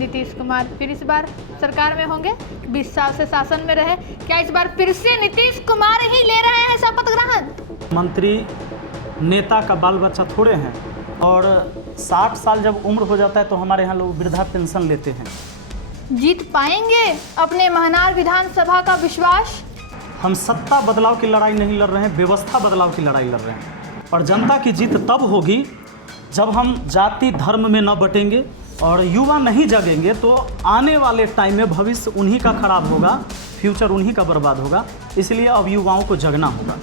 नीतीश कुमार फिर इस बार सरकार में होंगे? 20 साल से शासन में रहे, क्या इस बार फिर से नीतीश कुमार ही ले रहे हैं शपथ ग्रहण? मंत्री नेता का बाल बच्चा थोड़े हैं, और 60 साल जब उम्र हो जाता है तो हमारे यहाँ लोग वृद्धा पेंशन लेते हैं। जीत पाएंगे अपने महनार विधानसभा का विश्वास? हम सत्ता बदलाव की लड़ाई नहीं लड़ रहे हैं, व्यवस्था बदलाव की लड़ाई लड़ रहे हैं। और जनता की जीत तब होगी जब हम जाति धर्म में न बटेंगे और युवा नहीं जगेंगे, तो आने वाले टाइम में भविष्य उन्हीं का खराब होगा, फ्यूचर उन्हीं का बर्बाद होगा। इसलिए अब युवाओं को जगना होगा।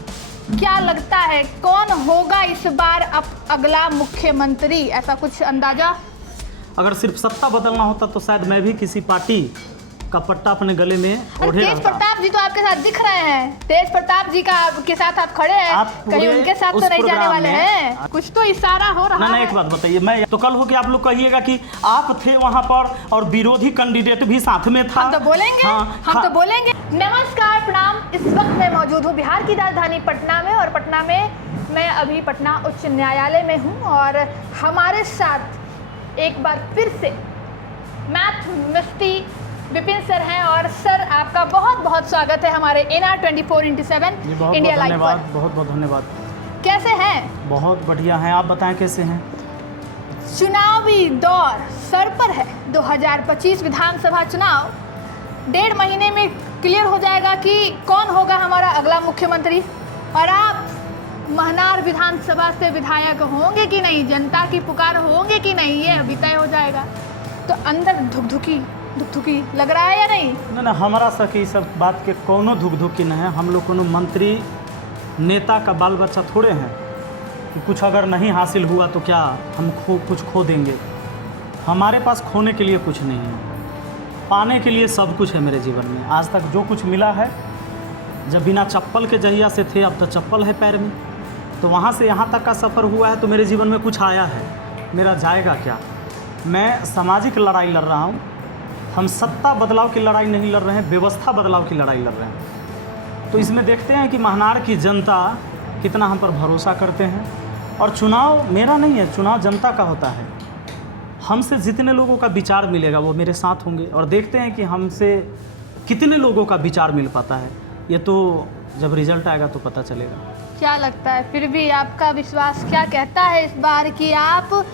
क्या लगता है कौन होगा इस बार अब अगला मुख्यमंत्री? ऐसा कुछ अंदाजा? अगर सिर्फ सत्ता बदलना होता तो शायद मैं भी किसी पार्टी का पट्टा अपने गले में ओढ़े तेज रहता। प्रताप जी तो आपके साथ दिख रहे हैं, तेज प्रताप जी का के साथ आप खड़े हैं, कहीं उनके साथ तो नहीं जाने वाले हैं? कुछ तो इशारा हो रहा है। एक बात बताइए, मैं तो कल हो कि आप लोग कहिएगा कि आप थे वहां पर और विरोधी कैंडिडेट भी साथ में था। हम तो बोलेंगे, हम तो बोलेंगे। नमस्कार, प्रणाम। इस वक्त मैं मौजूद हूँ बिहार की राजधानी पटना में, और पटना में मैं अभी पटना उच्च न्यायालय में हूँ, और हमारे साथ एक बार फिर से मैथ मिस्टी विपिन सर हैं। और सर, आपका बहुत बहुत स्वागत है हमारे NR 24/7 इंडिया लाइव पर। बहुत बहुत धन्यवाद। कैसे हैं? बहुत बढ़िया हैं, आप बताएं कैसे हैं? चुनावी दौर सर पर है। 2025 विधानसभा चुनाव 1.5 महीने में क्लियर हो जाएगा कि कौन होगा हमारा अगला मुख्यमंत्री, और आप महनार विधानसभा से विधायक होंगे कि नहीं, जनता की पुकार होंगे कि नहीं, ये अभी तय हो जाएगा। तो अंदर धुकधुकी लग रहा है या नहीं? ना हमारा सकी सब बात के कोनो धुकधुकी नहीं है। हम लोग कोनो मंत्री नेता का बाल बच्चा थोड़े हैं कि कुछ अगर नहीं हासिल हुआ तो क्या हम कुछ खो देंगे। हमारे पास खोने के लिए कुछ नहीं है, पाने के लिए सब कुछ है मेरे जीवन में। आज तक जो कुछ मिला है, जब बिना चप्पल के जहिया से थे, अब तो चप्पल है पैर में, तो वहाँ से यहाँ तक का सफ़र हुआ है, तो मेरे जीवन में कुछ आया है। मेरा जाएगा क्या? मैं सामाजिक लड़ाई लड़ रहा हूँ। हम सत्ता बदलाव की लड़ाई नहीं लड़ रहे हैं, व्यवस्था बदलाव की लड़ाई लड़ रहे हैं। तो इसमें देखते हैं कि महनार की जनता कितना हम पर भरोसा करते हैं। और चुनाव मेरा नहीं है, चुनाव जनता का होता है। हमसे जितने लोगों का विचार मिलेगा वो मेरे साथ होंगे, और देखते हैं कि हमसे कितने लोगों का विचार मिल पाता है। ये तो जब रिजल्ट आएगा तो पता चलेगा। क्या लगता है फिर भी आपका विश्वास क्या कहता है इस बार कि आप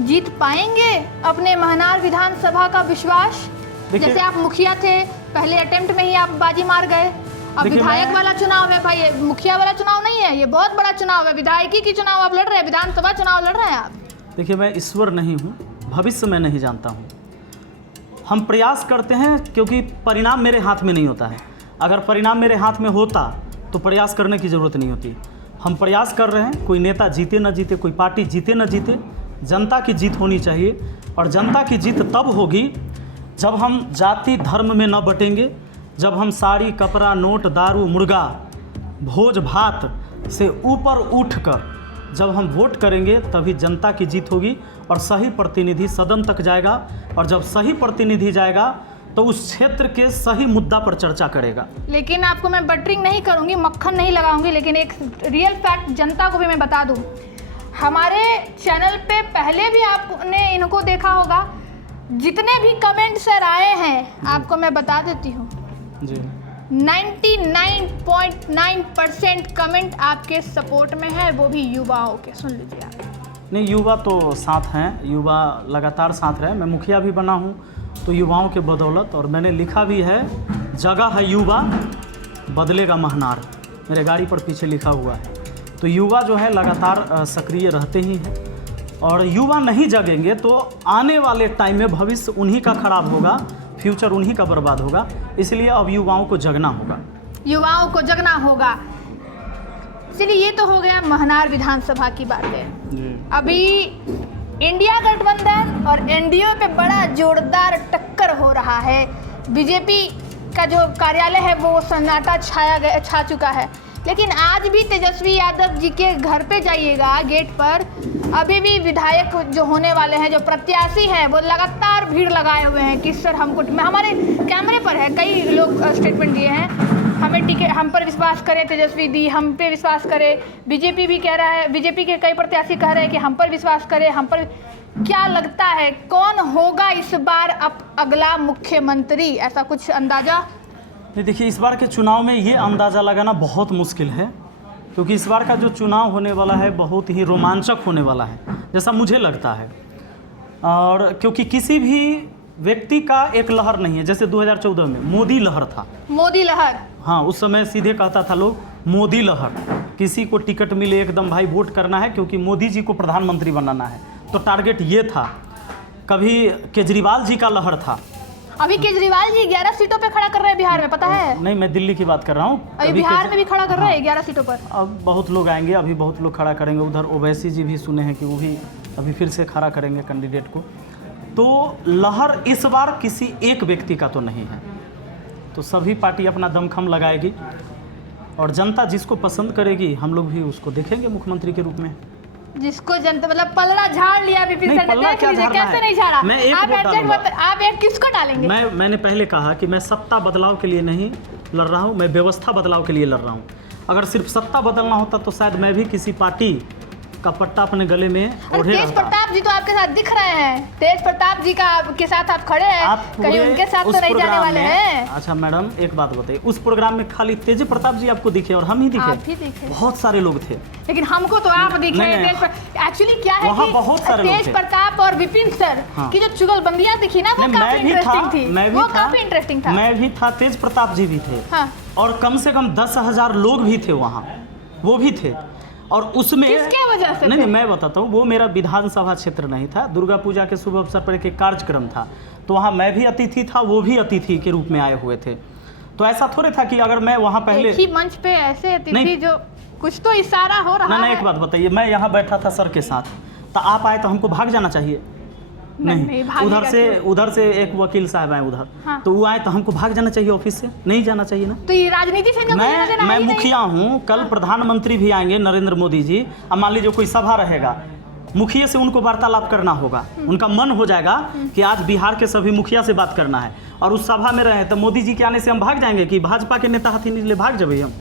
जीत पाएंगे अपने महनार विधानसभा का विश्वास? जैसे आप मुखिया थे, पहले अटेम्प्ट में ही आप बाजी मार गए। अब विधायक वाला चुनाव है भाई, मुखिया वाला चुनाव नहीं है, ये बहुत बड़ा चुनाव है। विधायकी की चुनाव आप लड़ रहे हैं, विधानसभा चुनाव लड़ रहे हैं आप। देखिए, मैं ईश्वर नहीं हूँ, भविष्य में नहीं जानता हूँ। हम प्रयास करते हैं क्योंकि परिणाम मेरे हाथ में नहीं होता है। अगर परिणाम मेरे हाथ में होता तो प्रयास करने की ज़रूरत नहीं होती। हम प्रयास कर रहे हैं। कोई नेता जीते न जीते, कोई पार्टी जीते न जीते, जनता की जीत होनी चाहिए। और जनता की जीत तब होगी जब हम जाति धर्म में न बटेंगे, जब हम साड़ी कपड़ा नोट दारू मुर्गा भोज भात से ऊपर उठकर जब हम वोट करेंगे, तभी जनता की जीत होगी और सही प्रतिनिधि सदन तक जाएगा। और जब सही प्रतिनिधि जाएगा तो उस क्षेत्र के सही मुद्दा पर चर्चा करेगा। लेकिन आपको मैं बटरिंग नहीं करूंगी, मक्खन नहीं लगाऊंगी, लेकिन एक रियल फैक्ट जनता को भी मैं बता दूं। हमारे चैनल पे पहले भी आपने इनको देखा होगा, जितने भी कमेंट सर आए हैं आपको मैं बता देती हूँ जी, 99.9% कमेंट आपके सपोर्ट में है, वो भी युवाओं के। सुन लीजिए आप। नहीं, युवा तो साथ हैं, युवा लगातार साथ रहे। मैं मुखिया भी बना हूँ तो युवाओं के बदौलत, और मैंने लिखा भी है, जगह है युवा बदलेगा महनार, मेरे गाड़ी पर पीछे लिखा हुआ है। तो युवा जो है लगातार सक्रिय रहते ही हैं, और युवा नहीं जगेंगे तो आने वाले टाइम में भविष्य उन्हीं का खराब होगा, फ्यूचर उन्हीं का बर्बाद होगा। इसलिए अब युवाओं को जगना होगा, युवाओं को जगना होगा। चलिए, ये तो हो गया महनार विधानसभा की बातें। अभी इंडिया गठबंधन और NDA पे बड़ा जोरदार टक्कर हो रहा है। बीजेपी का जो कार्यालय है वो सन्नाटा छा चुका है। लेकिन आज भी तेजस्वी यादव जी के घर पे जाइएगा, गेट पर अभी भी विधायक जो होने वाले हैं, जो प्रत्याशी हैं, वो लगातार भीड़ लगाए हुए हैं कि सर हमको, हमारे कैमरे पर है, कई लोग स्टेटमेंट दिए हैं, हमें टिकट, हम पर विश्वास करें, तेजस्वी दी हम पे विश्वास करें। बीजेपी भी कह रहा है, बीजेपी के कई प्रत्याशी कह रहे हैं कि हम पर विश्वास करें, हम पर क्या लगता है कौन होगा इस बार अब अगला मुख्यमंत्री, ऐसा कुछ अंदाजा? नहीं, देखिए इस बार के चुनाव में ये अंदाज़ा लगाना बहुत मुश्किल है, क्योंकि इस बार का जो चुनाव होने वाला है बहुत ही रोमांचक होने वाला है, जैसा मुझे लगता है। और क्योंकि किसी भी व्यक्ति का एक लहर नहीं है, जैसे 2014 में मोदी लहर था। मोदी लहर, हाँ, उस समय सीधे कहता था लोग मोदी लहर, किसी को टिकट मिले एकदम भाई वोट करना है क्योंकि मोदी जी को प्रधानमंत्री बनाना है, तो टारगेट ये था। कभी केजरीवाल जी का लहर था। अभी केजरीवाल जी 11 सीटों पे खड़ा कर रहे हैं बिहार में, पता है? नहीं, मैं दिल्ली की बात कर रहा हूँ। अभी बिहार में भी खड़ा कर रहे हैं 11 सीटों पर। अब बहुत लोग आएंगे, अभी बहुत लोग खड़ा करेंगे। उधर ओवैसी जी भी सुने हैं कि वो भी अभी फिर से खड़ा करेंगे कैंडिडेट को। तो लहर इस बार किसी एक व्यक्ति का तो नहीं है, तो सभी पार्टी अपना दमखम लगाएगी और जनता जिसको पसंद करेगी हम लोग भी उसको देखेंगे मुख्यमंत्री के रूप में। जिसको जनता मतलब पलड़ा झाड़ लिया विपिन नहीं, सर ने, पल्ला देख क्या लीजिए झाड़ना कैसे है? नहीं झाड़ा। मैं एक वोट डालूंगा। आप एक किसको डालेंगे? मैंने पहले कहा कि मैं सत्ता बदलाव के लिए नहीं लड़ रहा हूँ, मैं व्यवस्था बदलाव के लिए लड़ रहा हूँ। अगर सिर्फ सत्ता बदलना होता तो शायद मैं भी किसी पार्टी का पट्टा अपने गले में ओढ़े तेज रहता। प्रताप जी तो आपके साथ दिख रहे हैं, तेज प्रताप जी का के साथ आप खड़े हैं, कहीं उनके साथ तो नहीं जाने वाले हैं? अच्छा मैडम, एक बात बताइए, उस प्रोग्राम में खाली तेज प्रताप जी आपको दिखे और हम ही दिखे? आप ही दिखे, बहुत सारे लोग थे, लेकिन हमको तो आप दिखे। एक्चुअली क्या है वहाँ कि बहुत सारे लोग तेज थे। प्रताप और विपिन सर की जो चुगलबंदियां दिखी ना, वो काफी इंटरेस्टिंग थी। वो काफी इंटरेस्टिंग था। मैं भी था, तेज प्रताप जी भी थे, और कम से कम 10,000 लोग भी थे वहाँ, वो भी थे। और उसमें किसके वजह से? नहीं, मैं बताता हूँ, वो मेरा विधानसभा क्षेत्र नहीं था, दुर्गा पूजा के शुभ अवसर पर एक कार्यक्रम था, तो वहाँ मैं भी अतिथि था, वो भी अतिथि के रूप में आए हुए थे। तो ऐसा थोड़े था कि अगर मैं वहाँ पहले एक ही मंच पे ऐसे अतिथि, जो कुछ तो इशारा हो रहा है। एक बात बताइए, मैं यहाँ बैठा था सर के साथ, तो आप आए तो हमको भाग जाना चाहिए? नहीं, उधर से एक वकील साहब आए उधर, हाँ। तो वो आए तो हमको भाग जाना चाहिए, ऑफिस से नहीं जाना चाहिए ना? तो ये राजनीति से मैं मुखिया हूँ, कल प्रधानमंत्री भी आएंगे नरेंद्र मोदी जी, अब मान लीजिए कोई सभा रहेगा, मुखिया से उनको वार्तालाप करना होगा, उनका मन हो जाएगा कि आज बिहार के सभी मुखिया से बात करना है, और उस सभा में रहे तो मोदी जी के आने से हम भाग जाएंगे कि भाजपा के नेता हाथी नीचे भाग जाए हम?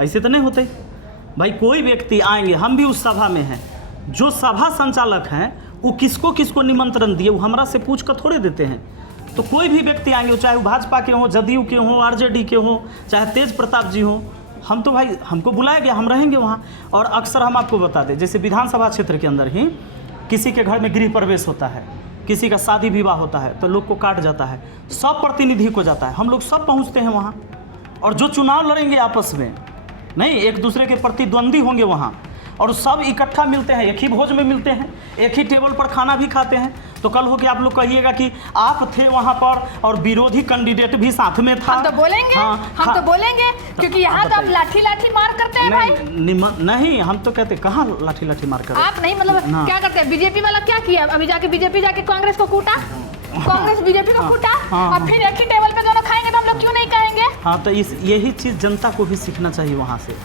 ऐसे तो नहीं होते भाई। कोई व्यक्ति आएंगे, हम भी उस सभा में हैं, जो सभा संचालक हैं वो किसको किसको निमंत्रण दिए वो हमरा से पूछ कर थोड़े देते हैं। तो कोई भी व्यक्ति आएंगे, चाहे वो भाजपा के हों, जदयू के हों, आरजेडी के हों, चाहे तेज प्रताप जी हों, हम तो भाई, हमको बुलाया गया, हम रहेंगे वहाँ। और अक्सर हम आपको बता दें, जैसे विधानसभा क्षेत्र के अंदर ही किसी के घर में गृह प्रवेश होता है, किसी का शादी विवाह होता है, तो लोग को काट जाता है, सब प्रतिनिधि को जाता है, हम लोग सब पहुँचते हैं वहाँ। और जो चुनाव लड़ेंगे आपस में, नहीं एक दूसरे के प्रतिद्वंदी होंगे वहाँ, और सब इकट्ठा मिलते हैं, एक ही भोज में मिलते हैं, एक ही टेबल पर खाना भी खाते हैं। तो कल हो के आप लोग कहिएगा कि आप थे वहाँ पर और विरोधी कैंडिडेट भी साथ में था। हम तो बोलेंगे, हम तो बोलेंगे, क्योंकि यहाँ तो आप लाठी मार करते हैं भाई। नहीं, हम तो कहते कहाँ लाठी मार करते आप नहीं, मतलब क्या करते हैं? बीजेपी वाला क्या किया? अभी जाके बीजेपी जाके कांग्रेस को कूटा, कांग्रेस बीजेपी को कूटा, और फिर एक ही टेबल पे दोनों खाएंगे, तो हम लोग क्यों नहीं कहेंगे? हाँ, तो यही चीज़ जनता को भी सीखना चाहिए वहाँ से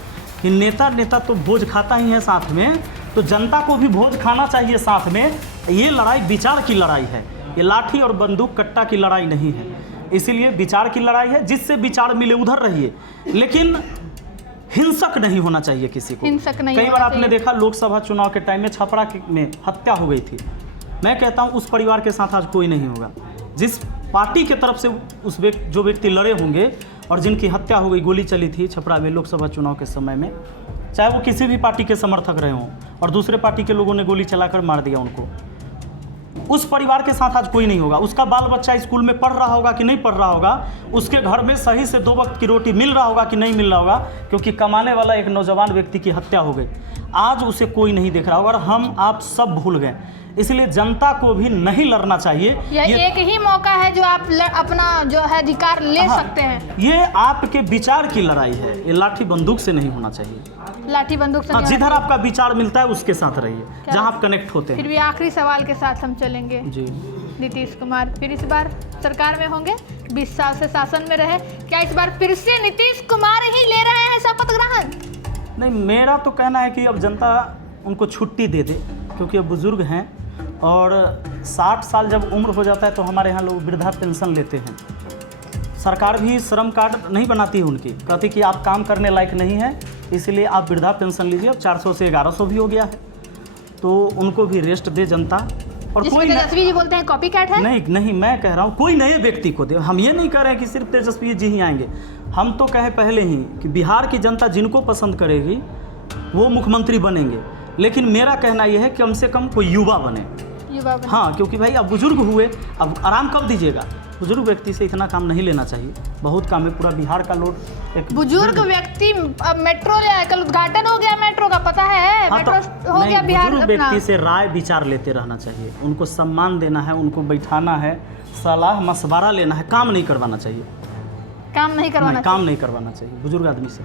कि नेता तो भोज खाता ही है साथ में, तो जनता को भी भोज खाना चाहिए साथ में। ये लड़ाई विचार की लड़ाई है, ये लाठी और बंदूक कट्टा की लड़ाई नहीं है, इसीलिए विचार की लड़ाई है। जिससे विचार मिले उधर रहिए, लेकिन हिंसक नहीं होना चाहिए किसी को। हिंसक नहीं। कई बार आपने देखा लोकसभा चुनाव के टाइम में छपरा में हत्या हो गई थी। मैं कहता हूँ उस परिवार के साथ आज कोई नहीं होगा। जिस पार्टी के तरफ से जो व्यक्ति लड़े होंगे और जिनकी हत्या हो गई, गोली चली थी छपरा में लोकसभा चुनाव के समय में, चाहे वो किसी भी पार्टी के समर्थक रहे हों, और दूसरे पार्टी के लोगों ने गोली चलाकर मार दिया उनको, उस परिवार के साथ आज कोई नहीं होगा। उसका बाल बच्चा स्कूल में पढ़ रहा होगा कि नहीं पढ़ रहा होगा, उसके घर में सही से 2 वक्त की रोटी मिल रहा होगा कि नहीं मिल रहा होगा, क्योंकि कमाने वाला एक नौजवान व्यक्ति की हत्या हो गई। आज उसे कोई नहीं देख रहा होगा, और हम आप सब भूल गए। इसलिए जनता को भी नहीं लड़ना चाहिए। ये एक ही मौका है जो आप अपना जो है अधिकार ले सकते हैं। ये आपके विचार की लड़ाई है, ये लाठी बंदूक से नहीं होना चाहिए। लाठी बंदूक से जिधर आपका विचार मिलता है उसके साथ रहिए, जहां आप कनेक्ट होते हैं। फिर भी आखिरी सवाल के साथ हम चलेंगे जी। नीतीश कुमार फिर इस बार सरकार में होंगे, 20 साल से शासन में रहे, क्या इस बार फिर से नीतीश कुमार ही ले रहे हैं शपथ ग्रहण? नहीं, मेरा तो कहना है कि अब जनता उनको छुट्टी दे दे, क्योंकि अब बुजुर्ग हैं, और 60 साल जब उम्र हो जाता है तो हमारे यहाँ लोग वृद्धा पेंशन लेते हैं। सरकार भी श्रम कार्ड नहीं बनाती है उनकी, कहती कि आप काम करने लायक नहीं है, इसलिए आप वृद्धा पेंशन लीजिए। अब 400 से 1100 भी हो गया है, तो उनको भी रेस्ट दे जनता, और जिसमें कोई तेजस्वी जी बोलते हैं कॉपी कैट है। नहीं नहीं, मैं कह रहा हूँ कोई नए व्यक्ति को दे। हम ये नहीं कह रहे हैं कि सिर्फ तेजस्वी जी ही आएंगे। हम तो कहे पहले ही कि बिहार की जनता जिनको पसंद करेगी वो मुख्यमंत्री बनेंगे, लेकिन मेरा कहना यह है कि कम से कम कोई युवा बने। हाँ, क्योंकि भाई अब बुजुर्ग हुए, अब आराम कब दीजिएगा? बुजुर्ग व्यक्ति से इतना काम नहीं लेना चाहिए, बहुत काम है। पूरा बिहार का लोड एक बुजुर्ग व्यक्ति, अब मेट्रो ले आए, कल उद्घाटन हो गया मेट्रो का, पता है? हाँ, मेट्रो हो गया बिहार। बुजुर्ग व्यक्ति से राय विचार लेते रहना चाहिए, उनको सम्मान देना है, उनको बैठाना है, सलाह मशवरा लेना है, काम नहीं करवाना चाहिए। काम नहीं करवाना चाहिए बुजुर्ग आदमी से।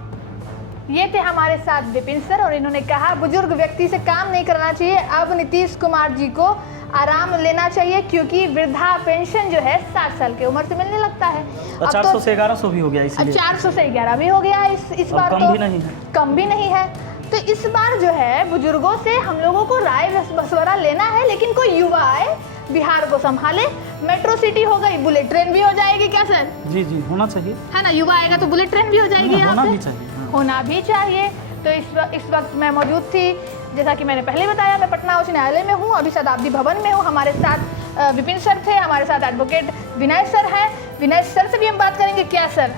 ये थे हमारे साथ विपिन सर, और इन्होंने कहा बुजुर्ग व्यक्ति से काम नहीं करना चाहिए। अब नीतीश कुमार जी को आराम लेना चाहिए, क्योंकि वृद्धा पेंशन जो है 60 साल की उम्र से मिलने लगता है। 400 से 1100 भी हो गया, इसलिए 400 से 11 भी हो गया इस बार। कम भी नहीं है, कम भी नहीं है। तो इस बार जो है बुजुर्गों से हम लोगों को राय मशवरा लेना है, लेकिन कोई युवा आए, बिहार को संभाले। मेट्रो सिटी हो गई, बुलेट ट्रेन भी हो जाएगी क्या सर? जी जी, होना चाहिए, है ना? युवा आएगा तो बुलेट ट्रेन भी हो जाएगी, होना भी चाहिए। होना भी चाहिए। तो इस वक्त मैं मौजूद थी, जैसा कि मैंने पहले बताया, मैं पटना उच्च न्यायालय में हूँ, अभी शताब्दी भवन में हूँ। हमारे साथ विपिन सर थे, हमारे साथ एडवोकेट विनय सर हैं। विनय सर से भी हम बात करेंगे। क्या सर,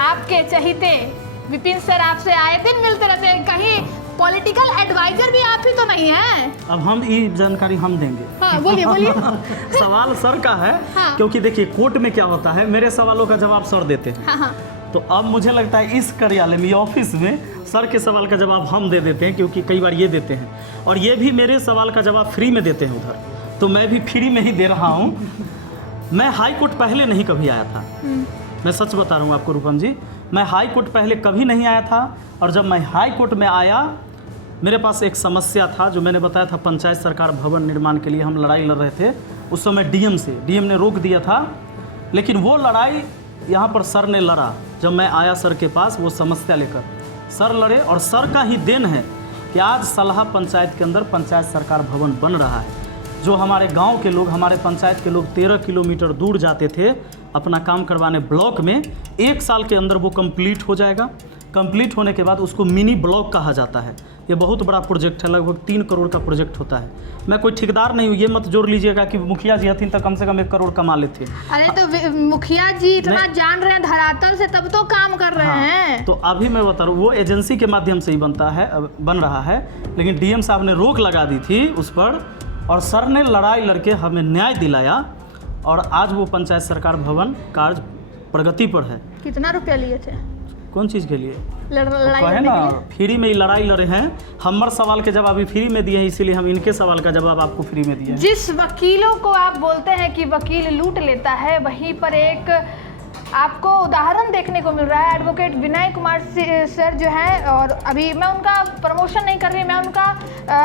आपके चहीते विपिन सर आपसे आए दिन मिलते रहते हैं, कहीं पॉलिटिकल एडवाइजर भी आप ही तो नहीं है? अब हम ये जानकारी हम देंगे। हाँ, बोलिए बोलिए। सवाल सर का है। हाँ। क्योंकि देखिए कोर्ट में क्या होता है, मेरे सवालों का जवाब सर देते हैं। हाँ। तो अब मुझे लगता है इस कार्यालय में, ऑफिस में सर के सवाल का जवाब हम दे देते हैं, क्योंकि कई बार ये देते हैं और ये भी मेरे सवाल का जवाब फ्री में देते हैं उधर, तो मैं भी फ्री में ही दे रहा हूँ। मैं हाई कोर्ट पहले नहीं कभी आया था, मैं सच बता रहा हूँ आपको रूपम जी, मैं हाई कोर्ट पहले कभी नहीं आया था। और जब मैं हाई कोर्ट में आया, मेरे पास एक समस्या था जो मैंने बताया था, पंचायत सरकार भवन निर्माण के लिए हम लड़ाई लड़ रहे थे उस समय डीएम से। डीएम ने रोक दिया था, लेकिन वो लड़ाई यहाँ पर सर ने लड़ा। जब मैं आया सर के पास वो समस्या लेकर, सर लड़े, और सर का ही देन है कि आज सलाह पंचायत के अंदर पंचायत सरकार भवन बन रहा है। जो हमारे गांव के लोग, हमारे पंचायत के लोग 13 किलोमीटर दूर जाते थे अपना काम करवाने ब्लॉक में, 1 साल के अंदर वो कंप्लीट हो जाएगा। कंप्लीट होने के बाद उसको मिनी ब्लॉक कहा जाता है। ये बहुत बड़ा प्रोजेक्ट है, लगभग 3 करोड़ का प्रोजेक्ट होता है। मैं कोई ठेकेदार नहीं हूँ, ये मत जोड़ लीजिएगा कि मुखिया जी हथिन तो कम से कम 1 करोड़ कमा लेते। अरे तो मुखिया जी इतना जान रहे हैं धरातल से, तब तो काम कर रहे हैं। तो अभी मैं बता रहा हूँ, वो एजेंसी के माध्यम से ही बन रहा है, लेकिन डीएम साहब ने रोक लगा दी थी उस पर, और सर ने लड़ाई लड़के हमें न्याय दिलाया, और आज वो पंचायत सरकार भवन कार्य प्रगति पर है। कितना रुपया लिए थे? कौन चीज़ के लिए? लड़ाई है ना, फ्री में ही लड़ाई लड़े हैं। हमारे सवाल के जवाब भी फ्री में दिए हैं, इसीलिए हम इनके सवाल का जवाब आपको फ्री में दिए हैं। जिस वकीलों को आप बोलते हैं कि वकील लूट लेता है, वहीं पर एक आपको उदाहरण देखने को मिल रहा है। एडवोकेट विनय कुमार सर जो हैं, और अभी मैं उनका प्रमोशन नहीं कर रही, मैं उनका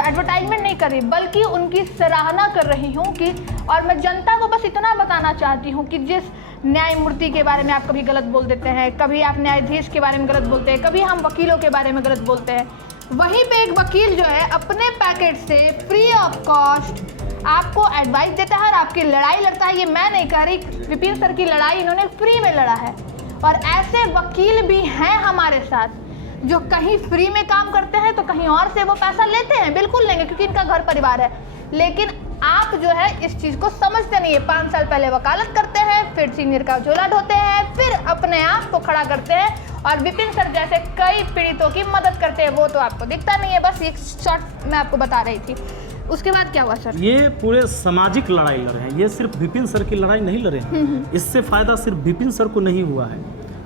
एडवर्टाइजमेंट नहीं कर रही, बल्कि उनकी सराहना कर रही हूँ कि, और मैं जनता को बस इतना बताना चाहती हूँ कि जिस न्यायमूर्ति के बारे में आप कभी गलत बोल देते हैं, कभी आप न्यायाधीश के बारे में गलत बोलते हैं, कभी हम वकीलों के बारे में गलत बोलते हैं, वहीं पे एक वकील जो है अपने पैकेट से फ्री ऑफ कॉस्ट आपको एडवाइस देता है और आपकी लड़ाई लड़ता है। ये मैं नहीं कह रही, विपिन सर की लड़ाई इन्होंने फ्री में लड़ा है। और ऐसे वकील भी हैं हमारे साथ जो कहीं फ्री में काम करते हैं तो कहीं और से वो पैसा लेते हैं, बिल्कुल लेंगे क्योंकि इनका घर परिवार है। लेकिन आप जो है इस चीज़ को समझते नहीं है। 5 साल पहले वकालत करते हैं, फिर सीनियर का झोला ढोते हैं, फिर अपने आप को खड़ा करते हैं, और विपिन सर जैसे कई पीड़ितों की मदद करते हैं, वो तो आपको दिखता नहीं है। बस एक शॉर्ट मैं आपको बता रही थी। उसके बाद क्या हुआ सर? ये पूरे सामाजिक लड़ाई लड़े हैं, ये सिर्फ विपिन सर की लड़ाई नहीं लड़े हैं। इससे फायदा सिर्फ विपिन सर को नहीं हुआ है,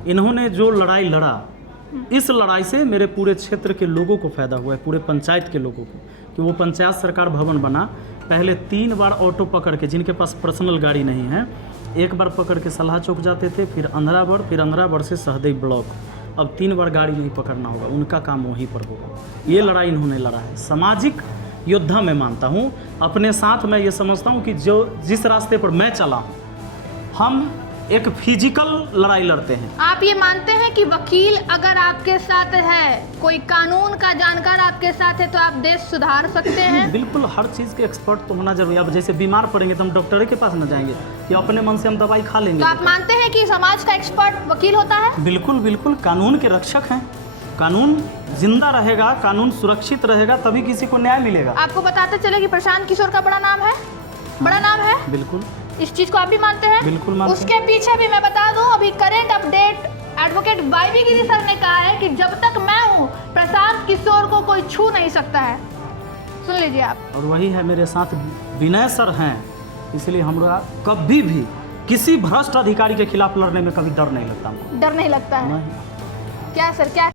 इन्होंने जो लड़ाई लड़ा, इस लड़ाई से मेरे पूरे क्षेत्र के लोगों को फायदा हुआ है, पूरे पंचायत के लोगों को, कि वो पंचायत सरकार भवन बना। पहले 3 बार ऑटो पकड़ के, जिनके पास पर्सनल गाड़ी नहीं है, 1 बार पकड़ के सलाह चौक जाते थे, फिर अंधरागढ़, फिर अंधरागढ़ से सहदेव ब्लॉक। अब 3 बार गाड़ी नहीं पकड़ना होगा, उनका काम वहीं पर होगा। ये लड़ाई इन्होंने लड़ा है। सामाजिक योद्धा मैं मानता हूँ। अपने साथ मैं ये समझता हूँ कि जिस रास्ते पर मैं चला हूँ, हम एक फिजिकल लड़ाई लड़ते हैं। आप ये मानते हैं कि वकील अगर आपके साथ है, कोई कानून का जानकार आपके साथ है, तो आप देश सुधार सकते हैं? बिल्कुल, हर चीज़ के एक्सपर्ट तो होना जरूरी है। अब जैसे बीमार पड़ेंगे तो हम डॉक्टर के पास न जाएंगे या अपने मन से हम दवाई खा लेंगे। तो आप मानते हैं कि समाज का एक्सपर्ट वकील होता है? बिल्कुल बिल्कुल, कानून के रक्षक हैं। कानून जिंदा रहेगा, कानून सुरक्षित रहेगा, तभी किसी को न्याय मिलेगा। आपको बताते चले कि प्रशांत किशोर का बड़ा नाम है, बड़ा नाम है, बिल्कुल इस चीज को आप भी मानते हैं? बिल्कुल मानते हैं। उसके पीछे भी मैं बता दूं, अभी करंट अपडेट एडवोकेट वाईवी गिरी सर ने कहा है कि जब तक मैं हूं प्रशांत किशोर को कोई छू नहीं सकता है। सुन लीजिए आप। और वही है मेरे साथ विनय सर हैं, इसलिए हमरा कभी भी किसी भ्रष्ट अधिकारी के खिलाफ लड़ने में कभी डर नहीं लगता। डर नहीं लगता है? नहीं। क्या सर, क्या